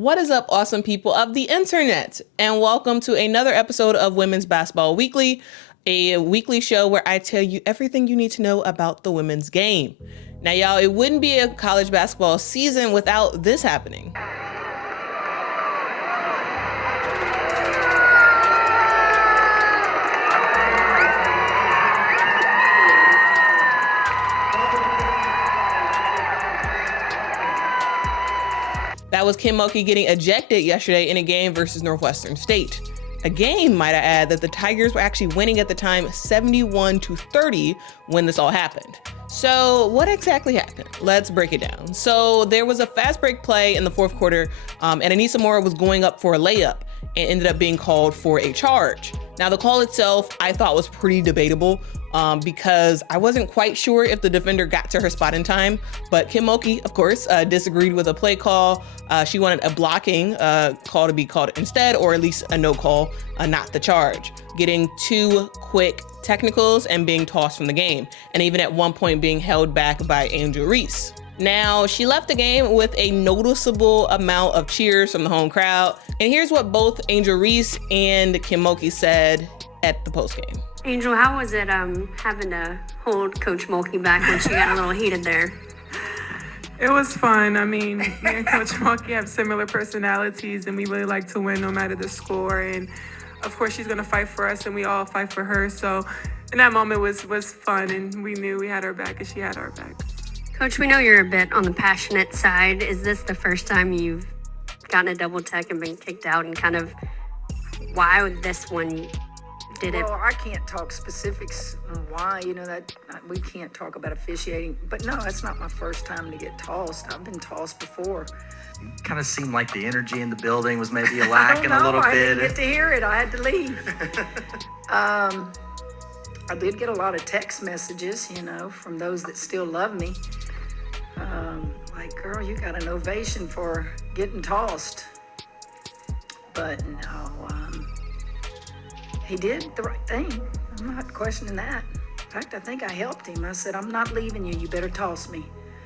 What is up, awesome people of the internet? And welcome to another episode of Women's Basketball Weekly, a weekly show where I tell you everything you need to know about the women's game. Now, y'all, it wouldn't be a college basketball season without this happening. That was Kim Mulkey getting ejected yesterday in a game versus Northwestern State. A game, might I add, that the Tigers were actually winning at the time 71-30 when this all happened. So what exactly happened? Let's break it down. So there was a fast break play in the fourth quarter, and Anita Baker was going up for a layup and ended up being called for a charge. Now, the call itself I thought was pretty debatable because I wasn't quite sure if the defender got to her spot in time, but Kim Mulkey, of course, disagreed with a play call. She wanted a blocking call to be called instead, or at least a no call, not the charge, getting 2 quick technicals and being tossed from the game, and even at one point being held back by Angel Reese. Now, she left the game with a noticeable amount of cheers from the home crowd. And here's what both Angel Reese and Kim Mulkey said at the postgame. Angel, how was it having to hold Coach Mulkey back when she got a little heated there? It was fun. I mean, me and Coach Mulkey have similar personalities, and we really like to win no matter the score. And of course, she's going to fight for us, and we all fight for her. So in that moment was fun, and we knew we had her back, and she had our back. Coach, we know you're a bit on the passionate side. Is this the first time you've gotten a double tech and been kicked out, and kind of why with this one did it? Well, I can't talk specifics on why, that we can't talk about officiating. But no, that's not my first time to get tossed. I've been tossed before. Kind of seemed like the energy in the building was maybe lacking a little bit. I didn't get to hear it. I had to leave. I did get a lot of text messages, from those that still love me. Like, girl, you got an ovation for getting tossed. But no, he did the right thing. I'm not questioning that. In fact, I think I helped him. I said, I'm not leaving you. You better toss me.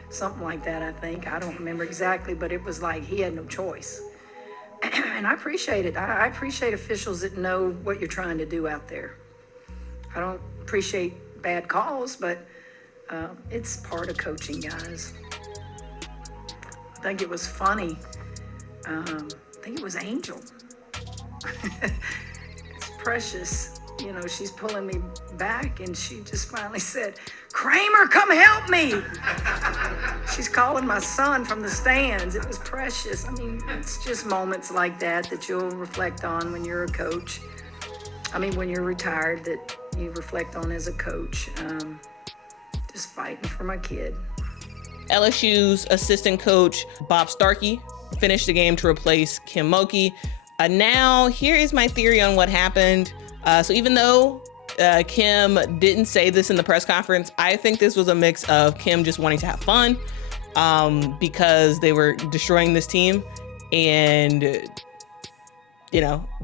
Something like that, I think. I don't remember exactly, but it was like he had no choice. And I appreciate it. I appreciate officials that know what you're trying to do out there. I don't appreciate bad calls, but it's part of coaching, guys. I think it was funny. I think it was Angel. It's Precious. She's pulling me back, and she just finally said, Kramer, come help me. She's calling my son from the stands. It was Precious. I mean, it's just moments like that you'll reflect on when you're a coach. I mean, when you're retired, that you reflect on as a coach. Just fighting for my kid. LSU's assistant coach, Bob Starkey, finished the game to replace Kim Mulkey. Now, here is my theory on what happened. So even though Kim didn't say this in the press conference, I think this was a mix of Kim just wanting to have fun because they were destroying this team. And,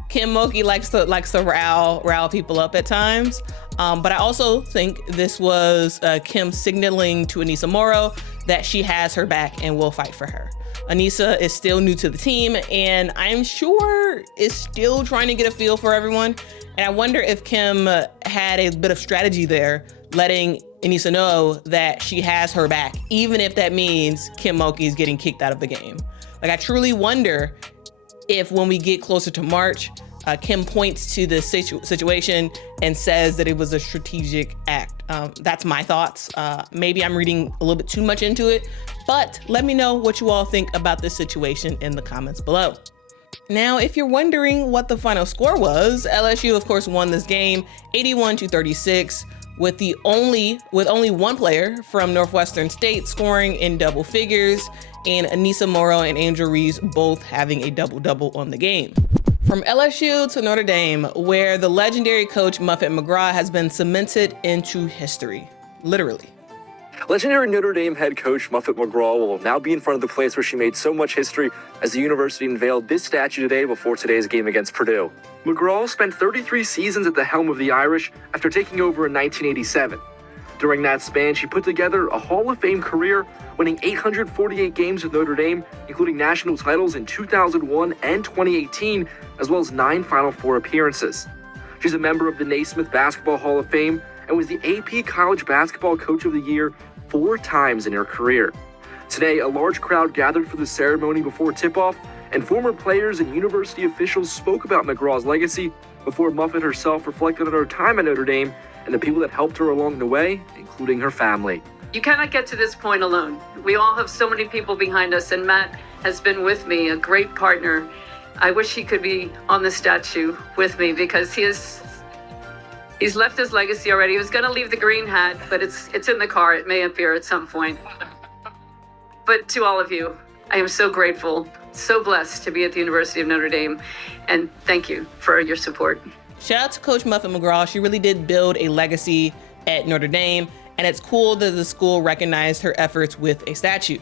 Kim Mulkey likes to rile people up at times. But I also think this was Kim signaling to Anita Baker that she has her back and will fight for her. Anita is still new to the team, and I'm sure is still trying to get a feel for everyone. And I wonder if Kim had a bit of strategy there, letting Anita know that she has her back, even if that means Kim Mulkey is getting kicked out of the game. Like, I truly wonder if when we get closer to March, Kim points to the situation and says that it was a strategic act. That's my thoughts. Maybe I'm reading a little bit too much into it, but let me know what you all think about this situation in the comments below. Now, if you're wondering what the final score was, LSU, of course, won this game 81-36 with only one player from Northwestern State scoring in double figures, and Anita Baker and Angel Reese both having a double-double on the game. From LSU to Notre Dame, where the legendary coach Muffet McGraw has been cemented into history, literally. Legendary Notre Dame head coach Muffet McGraw will now be in front of the place where she made so much history as the university unveiled this statue today before today's game against Purdue. McGraw spent 33 seasons at the helm of the Irish after taking over in 1987. During that span, she put together a Hall of Fame career, winning 848 games with Notre Dame, including national titles in 2001 and 2018, as well as 9 Final Four appearances. She's a member of the Naismith Basketball Hall of Fame and was the AP College Basketball Coach of the Year 4 times in her career. Today, a large crowd gathered for the ceremony before tip-off, and former players and university officials spoke about McGraw's legacy before Muffet herself reflected on her time at Notre Dame and the people that helped her along the way, including her family. You cannot get to this point alone. We all have so many people behind us, and Matt has been with me, a great partner. I wish he could be on the statue with me because he's left his legacy already. He was going to leave the green hat, but it's in the car. It may appear at some point. But to all of you, I am so grateful, so blessed to be at the University of Notre Dame, and thank you for your support. Shout out to Coach Muffet McGraw. She really did build a legacy at Notre Dame, and it's cool that the school recognized her efforts with a statue.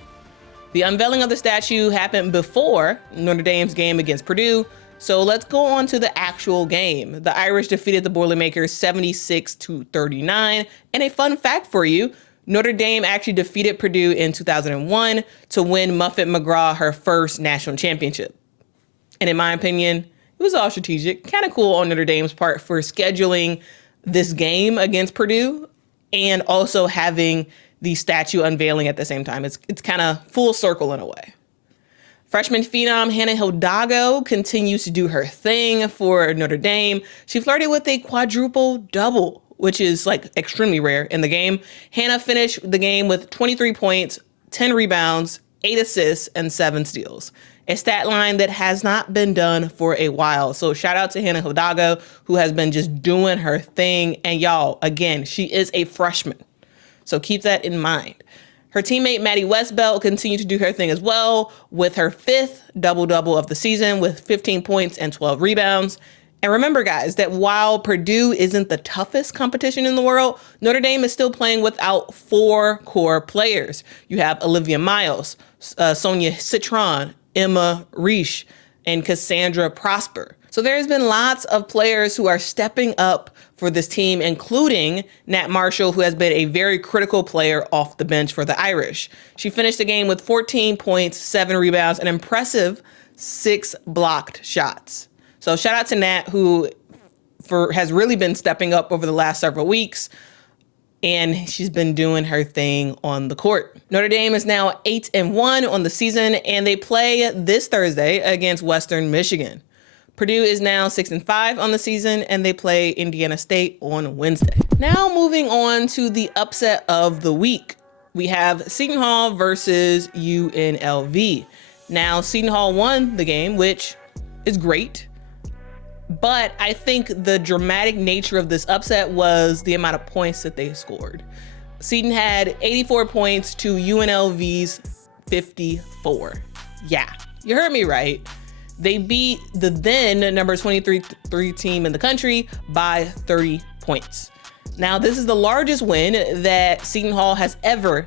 The unveiling of the statue happened before Notre Dame's game against Purdue, so let's go on to the actual game. The Irish defeated the Boilermakers 76-39, and a fun fact for you, Notre Dame actually defeated Purdue in 2001 to win Muffet McGraw her first national championship. And in my opinion, it was all strategic, kind of cool on Notre Dame's part for scheduling this game against Purdue and also having the statue unveiling at the same time. It's kind of full circle in a way. Freshman phenom Hannah Hidalgo continues to do her thing for Notre Dame. She flirted with a quadruple double, which is like extremely rare in the game. Hannah finished the game with 23 points, 10 rebounds, 8 assists, and 7 steals. A stat line that has not been done for a while. So shout out to Hannah Hidalgo, who has been just doing her thing. And y'all, again, she is a freshman. So keep that in mind. Her teammate Maddie Westbelt continued to do her thing as well with her 5th double-double of the season with 15 points and 12 rebounds. And remember, guys, that while Purdue isn't the toughest competition in the world, Notre Dame is still playing without 4 core players. You have Olivia Miles, Sonia Citron, Emma Reish, and Cassandra Prosper. So there's been lots of players who are stepping up for this team, including Nat Marshall, who has been a very critical player off the bench for the Irish. She finished the game with 14 points, 7 rebounds, an impressive 6 blocked shots. So shout out to Nat, who has really been stepping up over the last several weeks, and she's been doing her thing on the court. Notre Dame is now 8-1 on the season, and they play this Thursday against Western Michigan. Purdue is now 6-5 on the season, and they play Indiana State on Wednesday. Now moving on to the upset of the week. We have Seton Hall versus UNLV. Now, Seton Hall won the game, which is great. But I think the dramatic nature of this upset was the amount of points that they scored. Seton had 84 points to UNLV's 54. Yeah, you heard me right. They beat the then number 23 team in the country by 30 points. Now, this is the largest win that Seton Hall has ever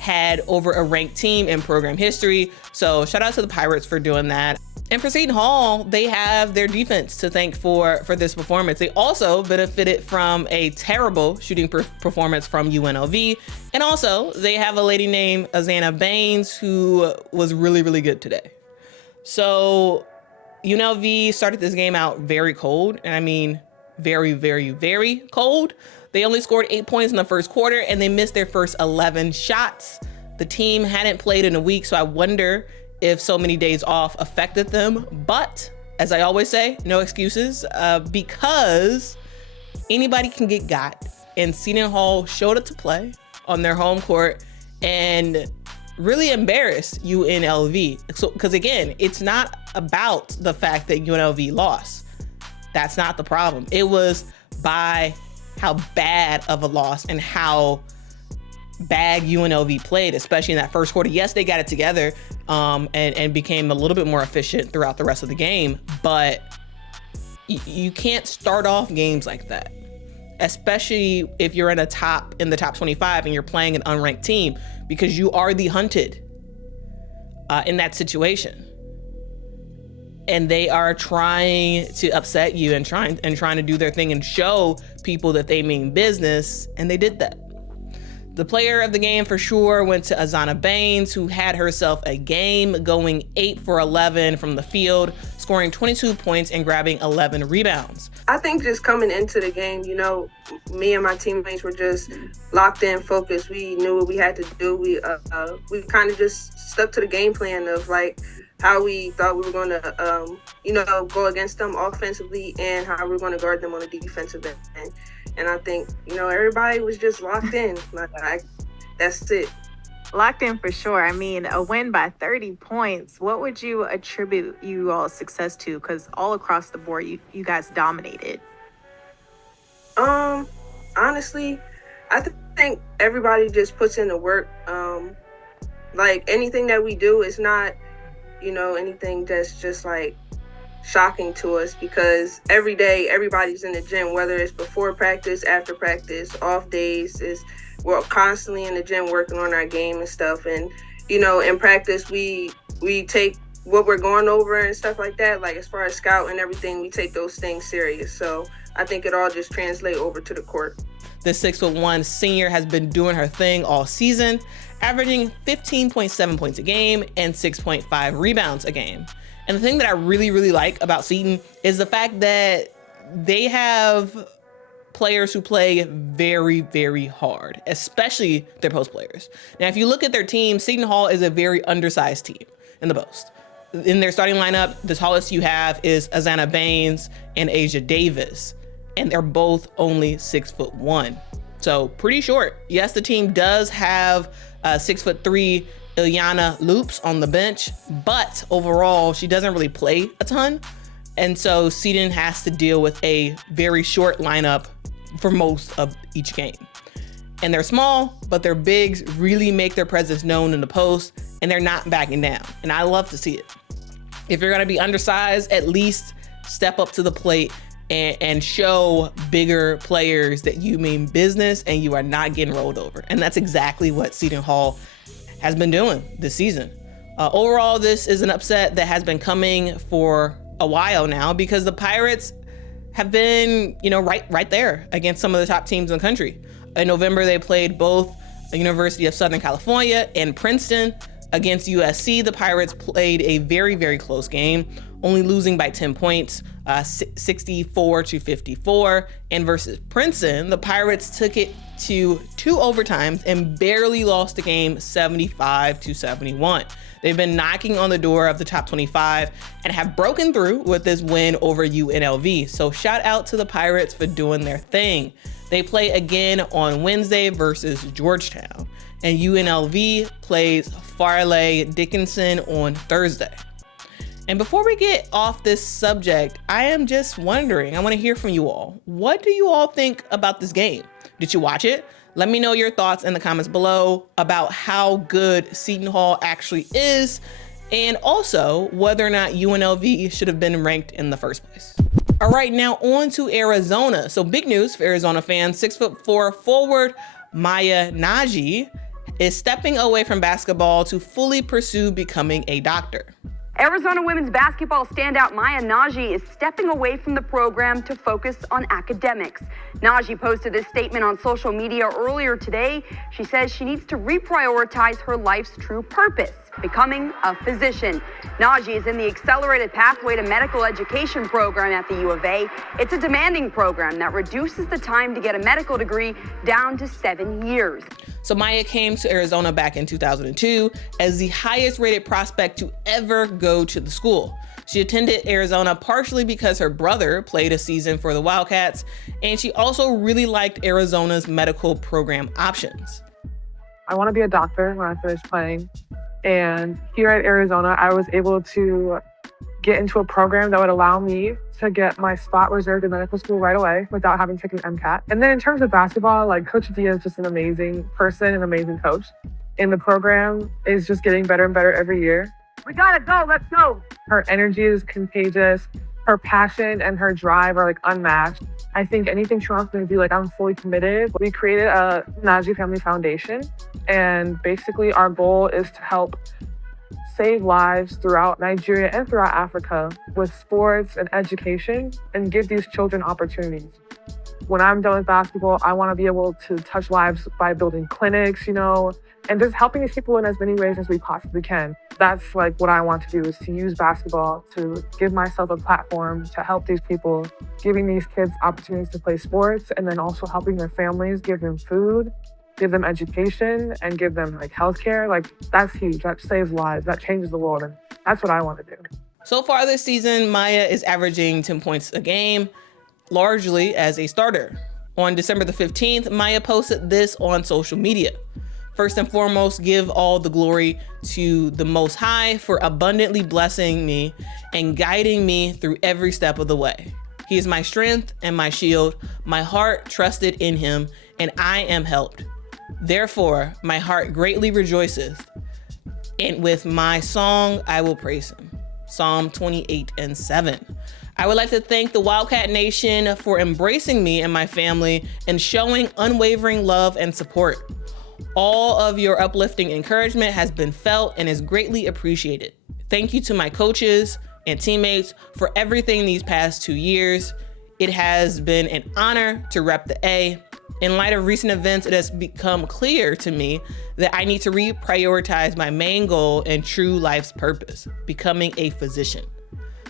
had over a ranked team in program history. So shout out to the Pirates for doing that. And for Seton Hall, they have their defense to thank for this performance. They also benefited from a terrible shooting performance from UNLV. And also, they have a lady named Azana Baines who was really, really good today. So UNLV started this game out very cold. And I mean, very, very, very cold. They only scored 8 points in the first quarter, and they missed their first 11 shots. The team hadn't played in a week, so I wonder if so many days off affected them. But as I always say, no excuses, because anybody can get got. And Seton Hall showed up to play on their home court and really embarrassed UNLV. So, because again, it's not about the fact that UNLV lost. That's not the problem. It was by how bad of a loss and how bad UNLV played, especially in that first quarter. Yes, they got it together and became a little bit more efficient throughout the rest of the game, but you can't start off games like that, especially if you're in the top 25 and you're playing an unranked team, because you are the hunted in that situation. And they are trying to upset you and trying to do their thing and show people that they mean business, and they did that. The player of the game for sure went to Azana Baines, who had herself a game, going 8 for 11 from the field, scoring 22 points and grabbing 11 rebounds. I think just coming into the game, you know, me and my teammates were just locked in, focused. We knew what we had to do. We kind of just stuck to the game plan of like how we thought we were going to, go against them offensively and how we were going to guard them on the defensive end. And I think, everybody was just locked in. That's it. Locked in for sure. I mean, a win by 30 points. What would you attribute you all's success to? Because all across the board, you guys dominated. Honestly, I think everybody just puts in the work. Like anything that we do is not, anything that's just like shocking to us, because every day everybody's in the gym, whether it's before practice, after practice, off days, we're constantly in the gym working on our game and stuff. And in practice we take what we're going over and stuff like that, like as far as scout and everything, we take those things serious. So I think it all just translates over to the court. The 6'1" senior has been doing her thing all season, averaging 15.7 points a game and 6.5 rebounds a game. And the thing that I really, really like about Seton is the fact that they have players who play very, very hard, especially their post players. Now, if you look at their team, Seton Hall is a very undersized team in the post. In their starting lineup, the tallest you have is Azana Baines and Asia Davis, and they're both only 6'1". So pretty short. Yes, the team does have 6'3" Ilyana Loops on the bench, but overall, she doesn't really play a ton. And so Seton has to deal with a very short lineup for most of each game. And they're small, but their bigs really make their presence known in the post, and they're not backing down. And I love to see it. If you're gonna be undersized, at least step up to the plate and show bigger players that you mean business and you are not getting rolled over. And that's exactly what Seton Hall has been doing this season. Overall, this is an upset that has been coming for a while now, because the Pirates have been, right there against some of the top teams in the country. In November, they played both the University of Southern California and Princeton. Against USC, the Pirates played a very, very close game, only losing by 10 points, 64-54. And versus Princeton, the Pirates took it to 2 overtimes and barely lost the game 75-71. They've been knocking on the door of the top 25 and have broken through with this win over UNLV. So shout out to the Pirates for doing their thing. They play again on Wednesday versus Georgetown, and UNLV plays Farley Dickinson on Thursday. And before we get off this subject, I am just wondering, I want to hear from you all. What do you all think about this game? Did you watch it? Let me know your thoughts in the comments below about how good Seton Hall actually is, and also whether or not UNLV should have been ranked in the first place. All right, now on to Arizona. So big news for Arizona fans. 6'4" forward Maya Nnaji is stepping away from basketball to fully pursue becoming a doctor. Arizona women's basketball standout Maya Nnaji is stepping away from the program to focus on academics. Nnaji posted this statement on social media earlier today. She says she needs to reprioritize her life's true purpose, becoming a physician. Nnaji is in the Accelerated Pathway to Medical Education program at the U of A. It's a demanding program that reduces the time to get a medical degree down to 7 years. So Maya came to Arizona back in 2002 as the highest rated prospect to ever go to the school. She attended Arizona partially because her brother played a season for the Wildcats, and she also really liked Arizona's medical program options. I want to be a doctor when I finish playing. And here at Arizona, I was able to get into a program that would allow me to get my spot reserved in medical school right away without having taken MCAT. And then in terms of basketball, Coach Dia is just an amazing person, an amazing coach. And the program is just getting better and better every year. We gotta go, let's go. Her energy is contagious. Her passion and her drive are unmatched. I think anything she wants me to do, I'm fully committed. We created a Nnaji Family Foundation, and basically our goal is to help save lives throughout Nigeria and throughout Africa with sports and education, and give these children opportunities. when I'm done with basketball, I want to be able to touch lives by building clinics, and just helping these people in as many ways as we possibly can. That's like what I want to do, is to use basketball to give myself a platform to help these people, giving these kids opportunities to play sports, and then also helping their families, give them food, give them education, and give them like healthcare. Like, that's huge. That saves lives. That changes the world. And that's what I want to do. So far this season, Maya is averaging 10 points a game, largely as a starter. On December the 15th, Maya posted this on social media. First and foremost, give all the glory to the Most High for abundantly blessing me and guiding me through every step of the way. He is my strength and my shield. My heart trusted in him, and I am helped. Therefore, my heart greatly rejoiceth, and with my song I will praise him. Psalm 28:7. I would like to thank the Wildcat Nation for embracing me and my family and showing unwavering love and support. All of your uplifting encouragement has been felt and is greatly appreciated. Thank you to my coaches and teammates for everything these past 2 years. It has been an honor to rep the A. In light of recent events, it has become clear to me that I need to reprioritize my main goal and true life's purpose, becoming a physician.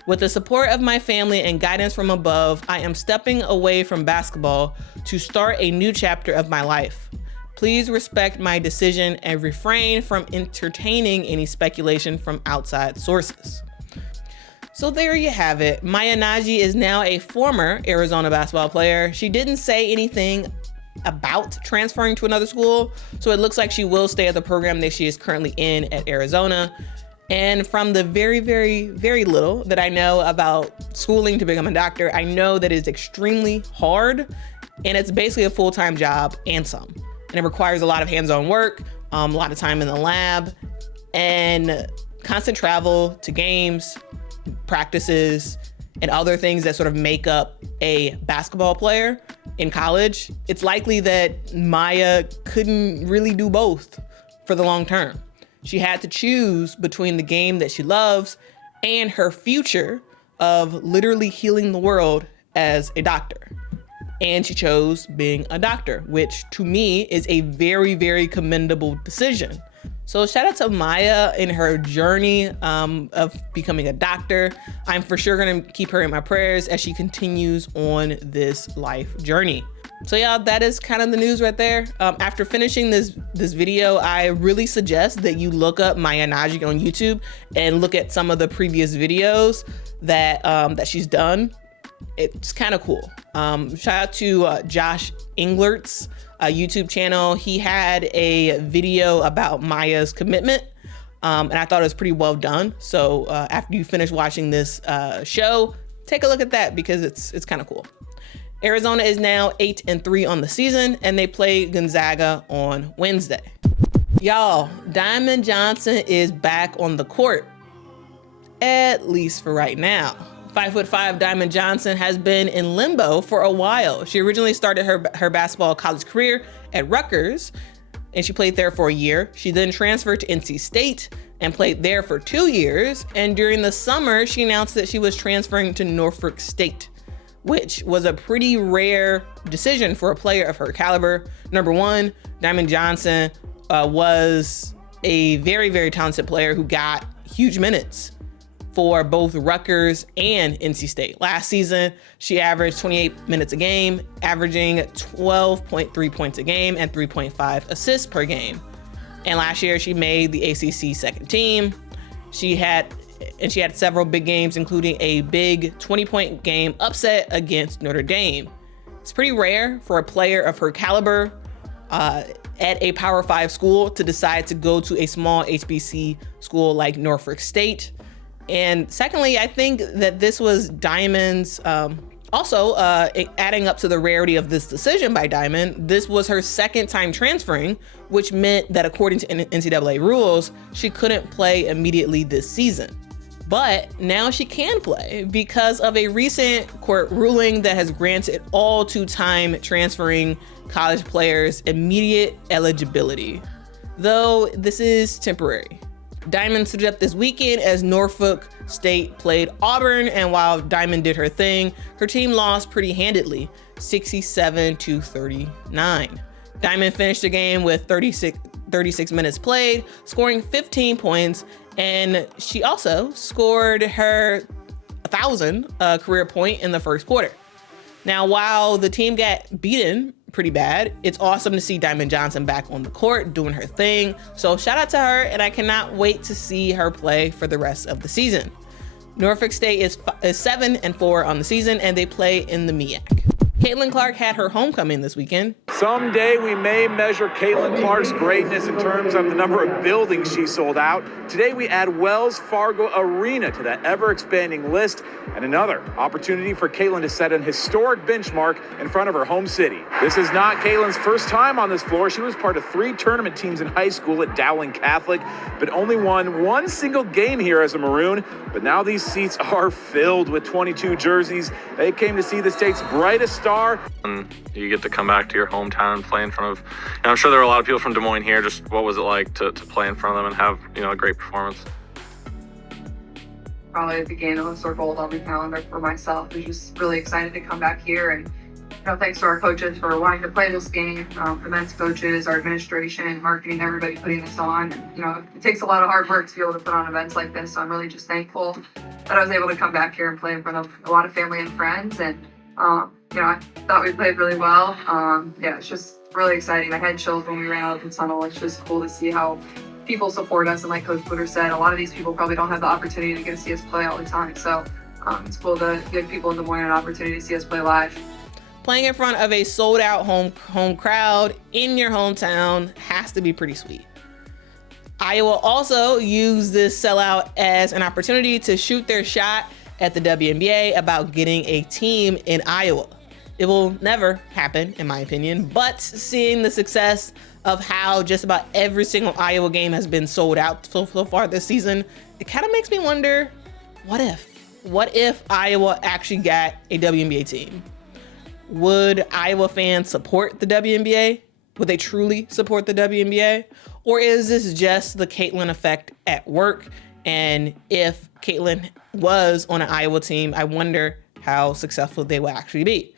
With the support of my family and guidance from above, I am stepping away from basketball to start a new chapter of my life. Please respect my decision and refrain from entertaining any speculation from outside sources. So there you have it. Nnaji is now a former Arizona basketball player. She didn't say anything about transferring to another school, so it looks like she will stay at the program that she is currently in at Arizona. And from the very, very, very little that I know about schooling to become a doctor, I know that it's extremely hard, and it's basically a full-time job and some. And it requires a lot of hands-on work, a lot of time in the lab, and constant travel to games, practices, and other things that sort of make up a basketball player in college. It's likely that Maya couldn't really do both for the long term. She had to choose between the game that she loves and her future of literally healing the world as a doctor. And she chose being a doctor, which to me is a very, very commendable decision. So shout out to Maya in her journey of becoming a doctor. I'm for sure gonna keep her in my prayers as she continues on this life journey. So yeah, that is kind of the news right there. After finishing this video, I really suggest that you look up Nnaji on YouTube and look at some of the previous videos that she's done. It's kind of cool. Shout out to Josh Englert's YouTube channel. He had a video about Maya's commitment, and I thought it was pretty well done. So after you finish watching this show, take a look at that because it's kind of cool. Arizona is now 8-3 on the season, and they play Gonzaga on Wednesday. Y'all, Diamond Johnson is back on the court, at least for right now. 5'5" Diamond Johnson has been in limbo for a while. She originally started her basketball college career at Rutgers, and she played there for a year. She then transferred to NC State and played there for 2 years. And during the summer, she announced that she was transferring to Norfolk State, which was a pretty rare decision for a player of her caliber. Number one, Diamond Johnson was a very, very talented player who got huge minutes for both Rutgers and NC State. Last season, she averaged 28 minutes a game, averaging 12.3 points a game and 3.5 assists per game. And last year, she made the ACC second team. She had several big games, including a big 20-point game upset against Notre Dame. It's pretty rare for a player of her caliber at a Power 5 school to decide to go to a small HBC school like Norfolk State. And secondly, I think that this was Diamond's, also adding up to the rarity of this decision by Diamond, this was her second time transferring, which meant that according to NCAA rules, she couldn't play immediately this season. But now she can play because of a recent court ruling that has granted all two-time transferring college players immediate eligibility, though this is temporary. Diamond stood up this weekend as Norfolk State played Auburn, and while Diamond did her thing, her team lost pretty handedly, 67-39. Diamond finished the game with 36 minutes played, scoring 15 points, and she also scored her 1,000th career point in the first quarter. Now, while the team got beaten pretty bad, it's awesome to see Diamond Johnson back on the court doing her thing. So shout out to her, and I cannot wait to see her play for the rest of the season. Norfolk State is 7-4 on the season, and they play in the MEAC. Caitlin Clark had her homecoming this weekend. Someday we may measure Caitlin Clark's greatness in terms of the number of buildings she sold out. Today we add Wells Fargo Arena to that ever-expanding list, and another opportunity for Caitlin to set an historic benchmark in front of her home city. This is not Caitlin's first time on this floor. She was part of 3 tournament teams in high school at Dowling Catholic, but only won 1 single game here as a Maroon. But now these seats are filled with 22 jerseys. They came to see the state's brightest star. And you get to come back to your hometown and play in front of, I'm sure there were a lot of people from Des Moines here. Just what was it like to play in front of them and have, a great performance? Probably the game that was sort of gold on the calendar for myself. I was just really excited to come back here, and thanks to our coaches for wanting to play this game, the men's coaches, our administration, marketing, everybody putting this on. It takes a lot of hard work to be able to put on events like this, so I'm really just thankful that I was able to come back here and play in front of a lot of family and friends, and I thought we played really well. It's just really exciting. I had chills when we ran out of the tunnel. It's just cool to see how people support us, and like Coach Booter said, a lot of these people probably don't have the opportunity to get to see us play all the time, so it's cool to give people in Des Moines an opportunity to see us play live. Playing in front of a sold-out home crowd in your hometown has to be pretty sweet. Iowa also used this sellout as an opportunity to shoot their shot at the WNBA about getting a team in Iowa. It will never happen, in my opinion, but seeing the success of how just about every single Iowa game has been sold out so far this season, it kind of makes me wonder, what if Iowa actually got a WNBA team? Would Iowa fans support the WNBA? Would they truly support the WNBA? Or is this just the Caitlin effect at work? And if Caitlin was on an Iowa team, I wonder how successful they will actually be.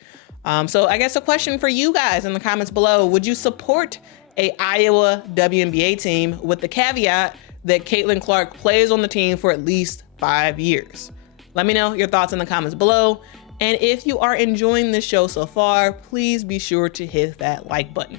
So I guess a question for you guys in the comments below, would you support a Iowa WNBA team with the caveat that Caitlin Clark plays on the team for at least 5 years? Let me know your thoughts in the comments below. And if you are enjoying this show so far, please be sure to hit that like button.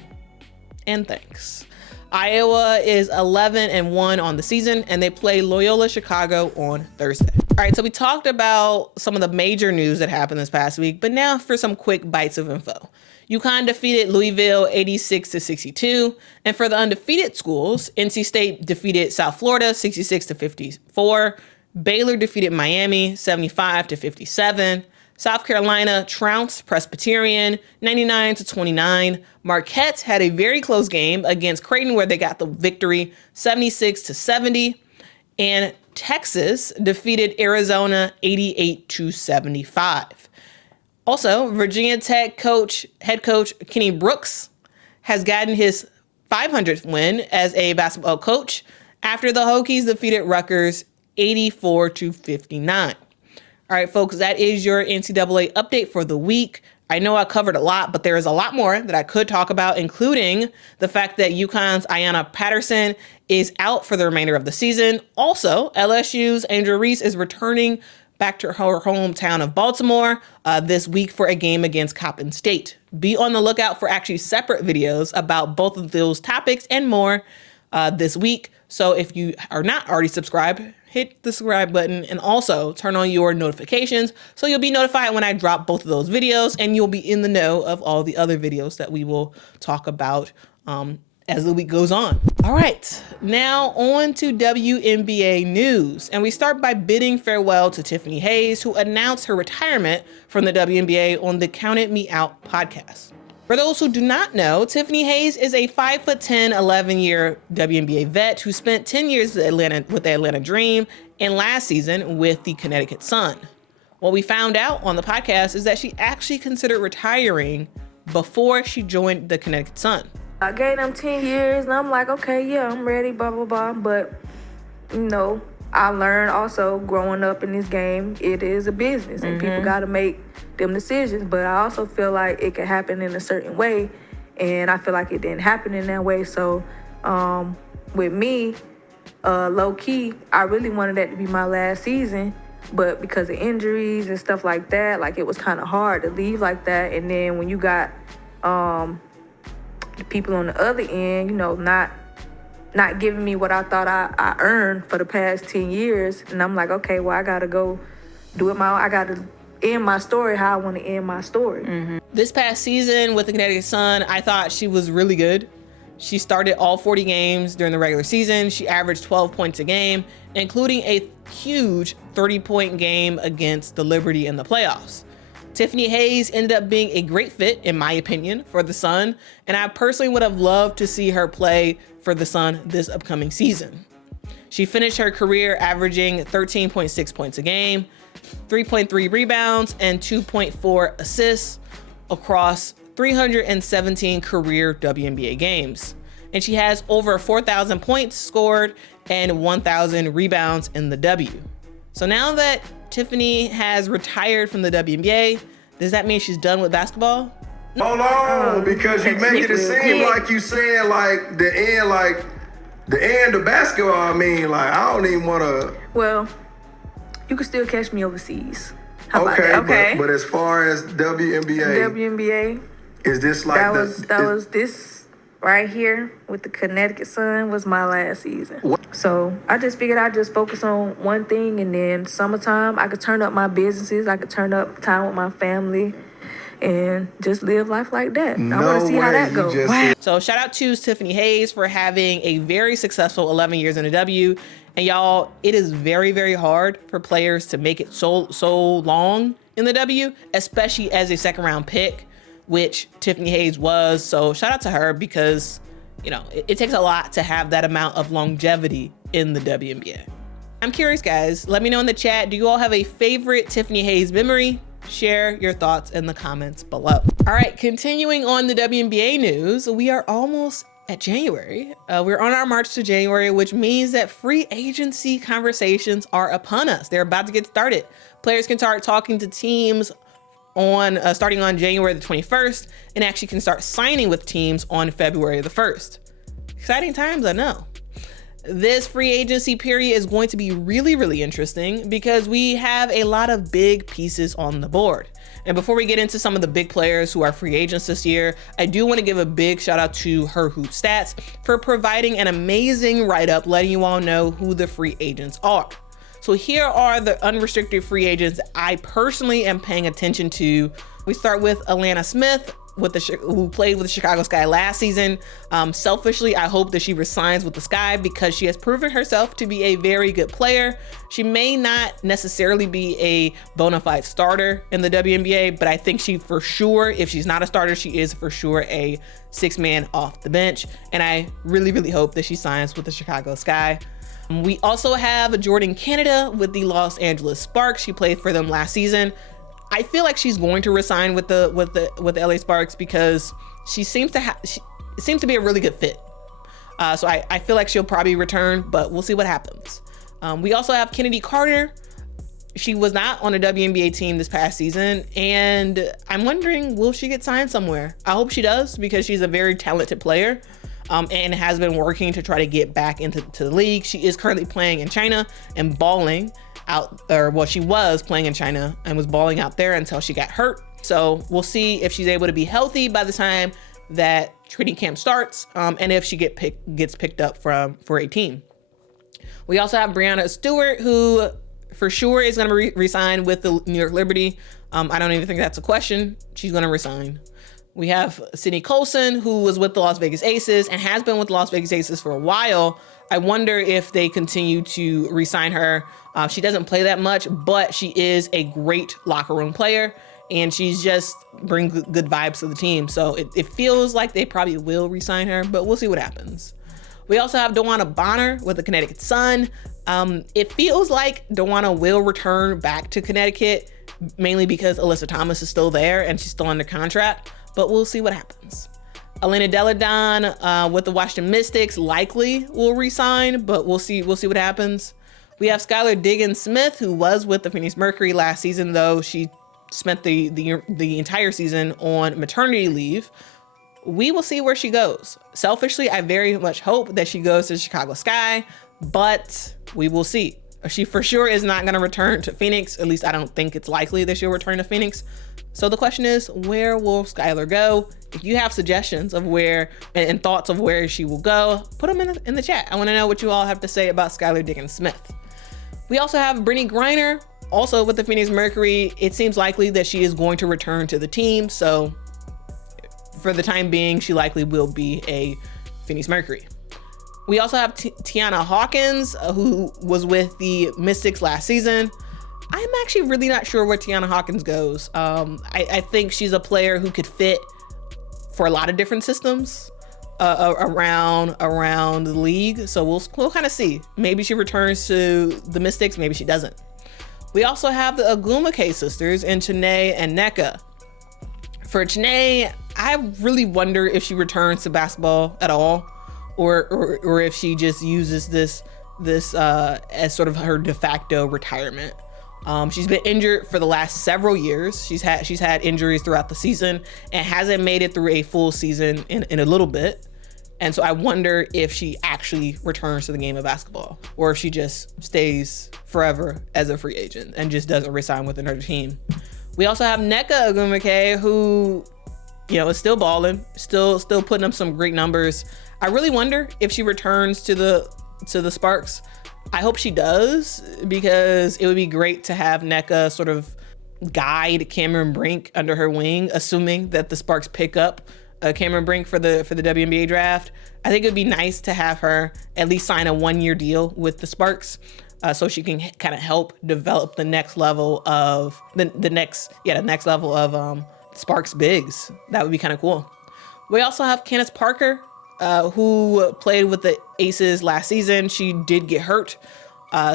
And thanks. Iowa is 11-1 on the season, and they play Loyola Chicago on Thursday. All right, so we talked about some of the major news that happened this past week, but now for some quick bites of info. UConn defeated Louisville 86-62, and for the undefeated schools, NC State defeated South Florida 66-54, Baylor defeated Miami 75-57, South Carolina trounced Presbyterian 99-29. Marquette had a very close game against Creighton where they got the victory 76-70. And Texas defeated Arizona 88-75. Also, Virginia Tech head coach Kenny Brooks has gotten his 500th win as a basketball coach after the Hokies defeated Rutgers 84-59. All right, folks, that is your NCAA update for the week. I know I covered a lot, but there is a lot more that I could talk about, including the fact that UConn's Ayanna Patterson is out for the remainder of the season. Also, LSU's Angel Reese is returning back to her hometown of Baltimore this week for a game against Coppin State. Be on the lookout for actually separate videos about both of those topics and more this week. So if you are not already subscribed, hit the subscribe button and also turn on your notifications so you'll be notified when I drop both of those videos, and you'll be in the know of all the other videos that we will talk about as the week goes on. All right, now on to WNBA news. And we start by bidding farewell to Tiffany Hayes, who announced her retirement from the WNBA on the Counted Me Out podcast. For those who do not know, Tiffany Hayes is a 5'10", 11-year WNBA vet who spent 10 years with the Atlanta Dream and last season with the Connecticut Sun. What we found out on the podcast is that she actually considered retiring before she joined the Connecticut Sun. I gave them 10 years and I'm like, okay, yeah, I'm ready, blah, blah, blah. But I learned also growing up in this game, it is a business and people got to make them decisions. But I also feel like it could happen in a certain way, and I feel like it didn't happen in that way. So with me, low key, I really wanted that to be my last season, but because of injuries and stuff like that, like it was kind of hard to leave like that. And then when you got the people on the other end, not giving me what I thought I earned for the past 10 years. And I'm like, okay, well, I got to go do it I got to end my story how I want to end my story. This past season with the Connecticut Sun, I thought she was really good. She started all 40 games during the regular season. She averaged 12 points a game, including a huge 30-point game against the Liberty in the playoffs. Tiffany Hayes ended up being a great fit, in my opinion, for the Sun, and I personally would have loved to see her play for the Sun this upcoming season. She finished her career averaging 13.6 points a game, 3.3 rebounds, and 2.4 assists across 317 career WNBA games. And she has over 4,000 points scored and 1,000 rebounds in the W. So now that Tiffany has retired from the WNBA, does that mean she's done with basketball? Hold on, because you make it seem like you saying like the end of basketball. I mean, like, I don't even want to. Well, you can still catch me overseas. Okay. But as far as WNBA, is this like that was this right here with the Connecticut Sun was my last season. What? So I just figured I'd just focus on one thing, and then summertime I could turn up my businesses, I could turn up time with my family, and just live life like that. I want to see how that goes. So shout out to Tiffany Hayes for having a very successful 11 years in the W. And y'all, it is very, very hard for players to make it so long in the W, especially as a second round pick, which Tiffany Hayes was. So shout out to her because, it takes a lot to have that amount of longevity in the WNBA. I'm curious, guys. Let me know in the chat. Do you all have a favorite Tiffany Hayes memory? Share your thoughts in the comments below. All right, continuing on the WNBA news, we are almost at January. We're on our march to January, which means that free agency conversations are upon us. They're about to get started. Players can start talking to teams on starting on January the 21st, and actually can start signing with teams on February the 1st. Exciting times, I know. This free agency period is going to be really, really interesting because we have a lot of big pieces on the board. And before we get into some of the big players who are free agents this year, I do want to give a big shout out to Her Hoop Stats for providing an amazing write-up letting you all know who the free agents are. So here are the unrestricted free agents I personally am paying attention to. We start with Alana Smith, who played with the Chicago Sky last season. Selfishly, I hope that she resigns with the Sky because she has proven herself to be a very good player. She may not necessarily be a bona fide starter in the WNBA, but I think she for sure, if she's not a starter, she is for sure a six-man off the bench. And I really, really hope that she signs with the Chicago Sky. We also have Jordan Canada with the Los Angeles Sparks. She played for them last season. I feel like she's going to resign with the LA Sparks because she seems to be a really good fit. So I feel like she'll probably return, but we'll see what happens. We also have Kennedy Carter. She was not on a WNBA team this past season, and I'm wondering, will she get signed somewhere? I hope she does because she's a very talented player. And has been working to try to get back into the league. She is currently playing in China and balling out, she was playing in China and was balling out there until she got hurt. So we'll see if she's able to be healthy by the time that training camp starts, and if she gets picked up for a team. We also have Breanna Stewart, who for sure is going to resign with the New York Liberty. I don't even think that's a question. She's going to resign. We have Syd Colton, who was with the Las Vegas Aces and has been with the Las Vegas Aces for a while. I wonder if they continue to re-sign her. She doesn't play that much, but she is a great locker room player, and she's just brings good vibes to the team. So it feels like they probably will re-sign her, but we'll see what happens. We also have DeWanna Bonner with the Connecticut Sun. It feels like DeWanna will return back to Connecticut, mainly because Alyssa Thomas is still there and she's still under contract. But we'll see what happens. Elena Deladon with the Washington Mystics likely will resign, but we'll see what happens. We have Skylar Diggins-Smith, who was with the Phoenix Mercury last season, though she spent the entire season on maternity leave. We will see where she goes. Selfishly, I very much hope that she goes to Chicago Sky, but we will see. She for sure is not going to return to Phoenix. At least I don't think it's likely that she'll return to Phoenix. So the question is, where will Skylar go? If you have suggestions of where and thoughts of where she will go, put them in the chat. I want to know what you all have to say about Skylar Diggins-Smith. We also have Brittney Griner, also with the Phoenix Mercury. It seems likely that she is going to return to the team. So for the time being, she likely will be a Phoenix Mercury. We also have Tiana Hawkins, who was with the Mystics last season. I'm actually really not sure where Tiana Hawkins goes. I think she's a player who could fit for a lot of different systems around the league. So we'll kind of see. Maybe she returns to the Mystics, maybe she doesn't. We also have the Agumake sisters in Chiney and Nneka. For Chiney, I really wonder if she returns to basketball at all, or if she just uses this as sort of her de facto retirement. She's been injured for the last several years. She's had injuries throughout the season and hasn't made it through a full season in a little bit. And so I wonder if she actually returns to the game of basketball, or if she just stays forever as a free agent and just doesn't resign with another team. We also have Nneka Agumake, who, is still balling, still putting up some great numbers. I really wonder if she returns to the Sparks. I hope she does, because it would be great to have Nneka sort of guide Cameron Brink under her wing, assuming that the Sparks pick up Cameron Brink for the WNBA draft. I think it would be nice to have her at least sign a 1-year deal with the Sparks, so she can kind of help develop the next level of the next level of Sparks bigs. That would be kind of cool. We also have Candace Parker, who played with the Aces last season. She did get hurt,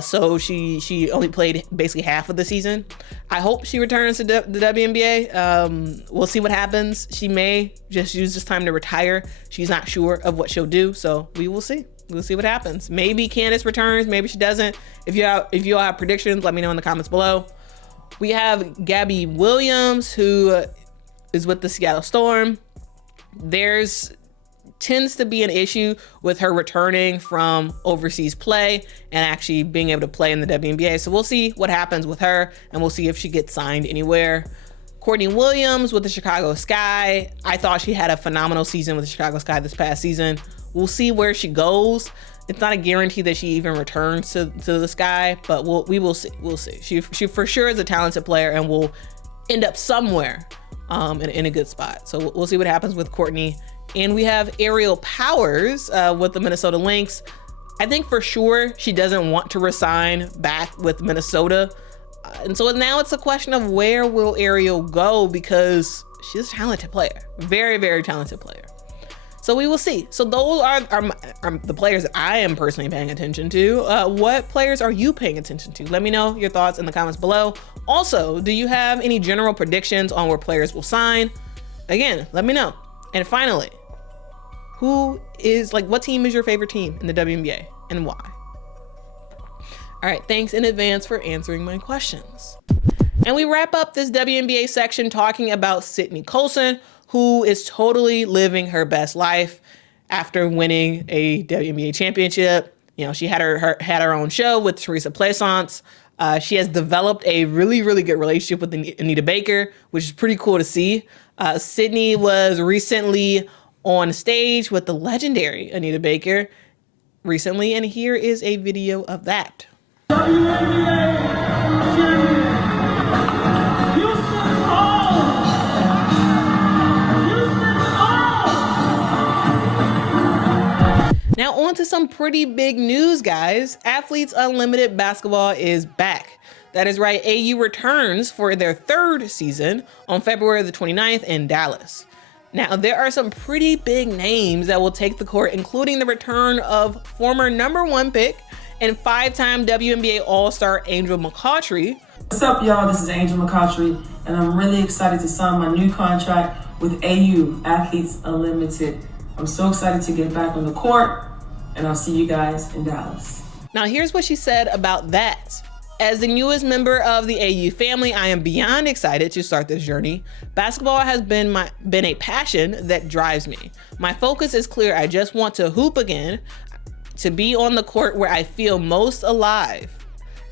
so she only played basically half of the season. I hope she returns to the WNBA. We'll see what happens. She may just use this time to retire. She's not sure of what she'll do, so we will see. We'll see what happens. Maybe Candace returns, maybe she doesn't. If you all have predictions, let me know in the comments below. We have Gabby Williams, who is with the Seattle Storm. Tends to be an issue with her returning from overseas play and actually being able to play in the WNBA. So we'll see what happens with her, and we'll see if she gets signed anywhere. Courtney Williams with the Chicago Sky. I thought she had a phenomenal season with the Chicago Sky this past season. We'll see where she goes. It's not a guarantee that she even returns to the Sky, but we will see. We'll see. She for sure is a talented player and will end up somewhere in a good spot. So we'll see what happens with Courtney. And we have Ariel Powers with the Minnesota Lynx. I think for sure she doesn't want to resign back with Minnesota. And so now it's a question of where will Ariel go, because she's a talented player. Very, very talented player. So we will see. So those are the players that I am personally paying attention to. What players are you paying attention to? Let me know your thoughts in the comments below. Also, do you have any general predictions on where players will sign? Again, let me know. And finally, what team is your favorite team in the WNBA and why? All right, thanks in advance for answering my questions. And we wrap up this WNBA section talking about Sydney Colson, who is totally living her best life after winning a WNBA championship. She had her own show with Teresa Plaisance. She has developed a really, really good relationship with Anita Baker, which is pretty cool to see. Sydney was recently on stage with the legendary Anita Baker recently, and here is a video of that. Now on to some pretty big news, guys. Athletes Unlimited Basketball is back. That is right, AU returns for their 3rd season on February the 29th in Dallas. Now, there are some pretty big names that will take the court, including the return of former #1 pick and 5-time WNBA All-Star Angel McCoughtry, What's up, y'all? This is Angel McCautry, and I'm really excited to sign my new contract with AU, Athletes Unlimited. I'm so excited to get back on the court, and I'll see you guys in Dallas. Now, here's what she said about that. As the newest member of the AU family, I am beyond excited to start this journey. Basketball has been a passion that drives me. My focus is clear. I just want to hoop again, to be on the court where I feel most alive.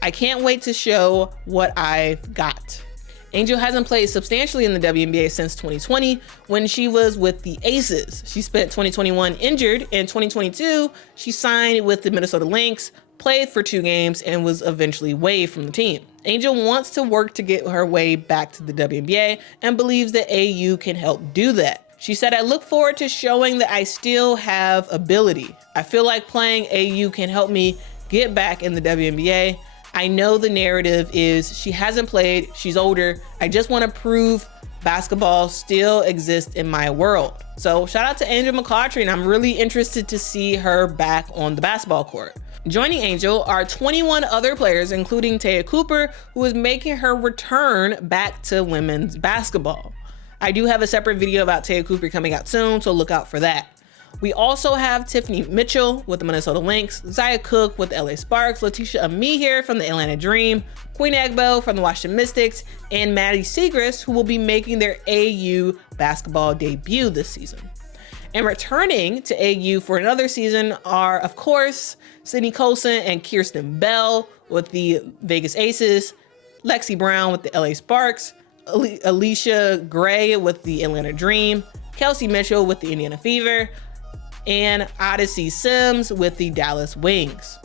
I can't wait to show what I've got. Angel hasn't played substantially in the WNBA since 2020 when she was with the Aces. She spent 2021 injured. In 2022, she signed with the Minnesota Lynx, played for 2 games, and was eventually waived from the team. Angel wants to work to get her way back to the WNBA and believes that AU can help do that. She said, I look forward to showing that I still have ability. I feel like playing AU can help me get back in the WNBA. I know the narrative is she hasn't played, she's older. I just want to prove basketball still exists in my world. So shout out to Angel McCautry, and I'm really interested to see her back on the basketball court. Joining Angel are 21 other players, including Taya Cooper, who is making her return back to women's basketball. I do have a separate video about Taya Cooper coming out soon, so look out for that. We also have Tiffany Mitchell with the Minnesota Lynx, Zaya Cook with the LA Sparks, Letitia Amihere from the Atlanta Dream, Queen Agbo from the Washington Mystics, and Maddie Siegrist, who will be making their AU basketball debut this season. And returning to AU for another season are, of course, Sydney Colson and Kirsten Bell with the Vegas Aces, Lexi Brown with the LA Sparks, Alicia Gray with the Atlanta Dream, Kelsey Mitchell with the Indiana Fever, and Odyssey Sims with the Dallas Wings.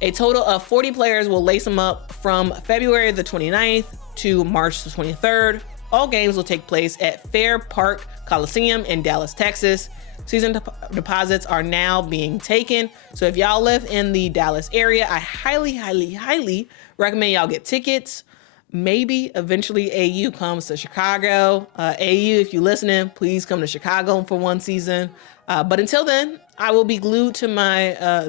A total of 40 players will lace them up from February the 29th to March the 23rd. All games will take place at Fair Park Coliseum in Dallas, Texas. Season deposits are now being taken. So if y'all live in the Dallas area, I highly recommend y'all get tickets. Maybe eventually AU comes to Chicago. AU, if you're listening, please come to Chicago for one season. But until then, I will be glued to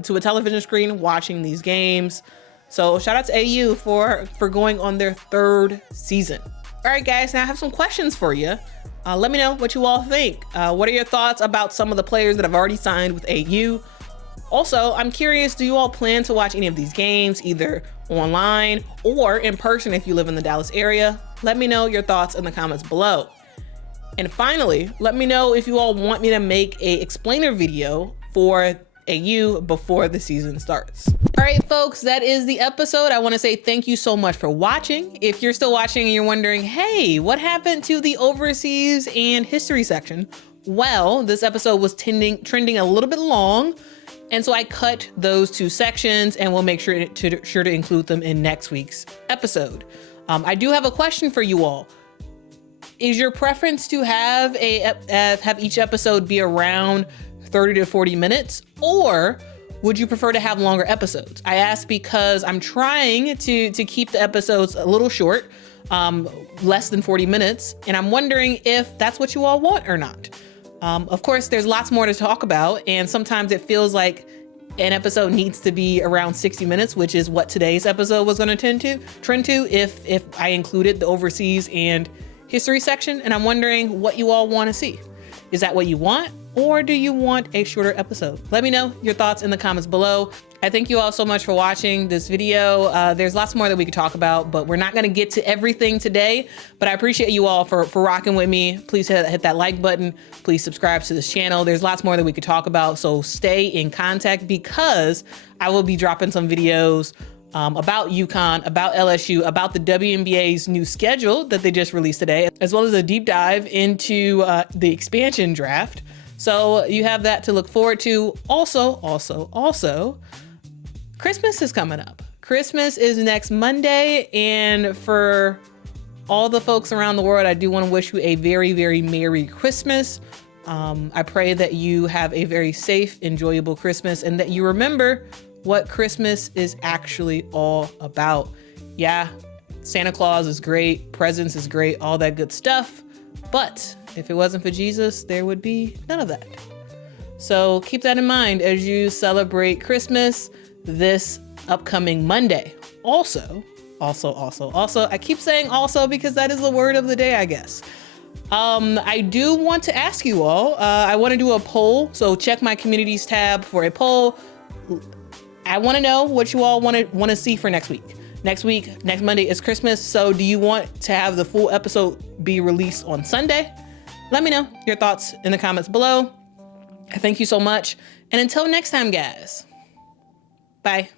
to a television screen watching these games. So shout out to AU for going on their 3rd season. All right, guys, now I have some questions for you. Let me know what you all think. What are your thoughts about some of the players that have already signed with AU? Also, I'm curious, do you all plan to watch any of these games, either online or in person if you live in the Dallas area? Let me know your thoughts in the comments below. And finally, let me know if you all want me to make a explainer video for AU before the season starts. All right, folks, that is the episode. I want to say thank you so much for watching. If you're still watching and you're wondering, hey, what happened to the overseas and history section? Well, this episode was trending a little bit long, and so I cut those 2 sections, and we'll make sure to include them in next week's episode. I do have a question for you all. Is your preference to have each episode be around 30 to 40 minutes, or would you prefer to have longer episodes? I ask because I'm trying to keep the episodes a little short, less than 40 minutes, and I'm wondering if that's what you all want or not. Of course, there's lots more to talk about, and sometimes it feels like an episode needs to be around 60 minutes, which is what today's episode was going to trend to if I included the overseas and history section. And I'm wondering what you all want to see. Is that what you want, or do you want a shorter episode? Let me know your thoughts in the comments below. I thank you all so much for watching this video. There's lots more that we could talk about, but we're not going to get to everything today. But I appreciate you all for rocking with me. Please hit that like button. Please subscribe to this channel. There's lots more that we could talk about, so stay in contact, because I will be dropping some videos about UConn, about LSU, about the WNBA's new schedule that they just released today, as well as a deep dive into the expansion draft. So you have that to look forward to. Also, Christmas is coming up. Christmas is next Monday, and for all the folks around the world, I do want to wish you a very, very Merry Christmas. I pray that you have a very safe, enjoyable Christmas, and that you remember what Christmas is actually all about. Yeah, Santa Claus is great, presents is great, all that good stuff. But if it wasn't for Jesus, there would be none of that. So keep that in mind as you celebrate Christmas this upcoming Monday. Also, I keep saying also because that is the word of the day, I guess. I do want to ask you all, I want to do a poll. So check my communities tab for a poll. I want to know what you all want to see for next week. Next Monday is Christmas. So do you want to have the full episode be released on Sunday? Let me know your thoughts in the comments below. Thank you so much. And until next time, guys. Bye.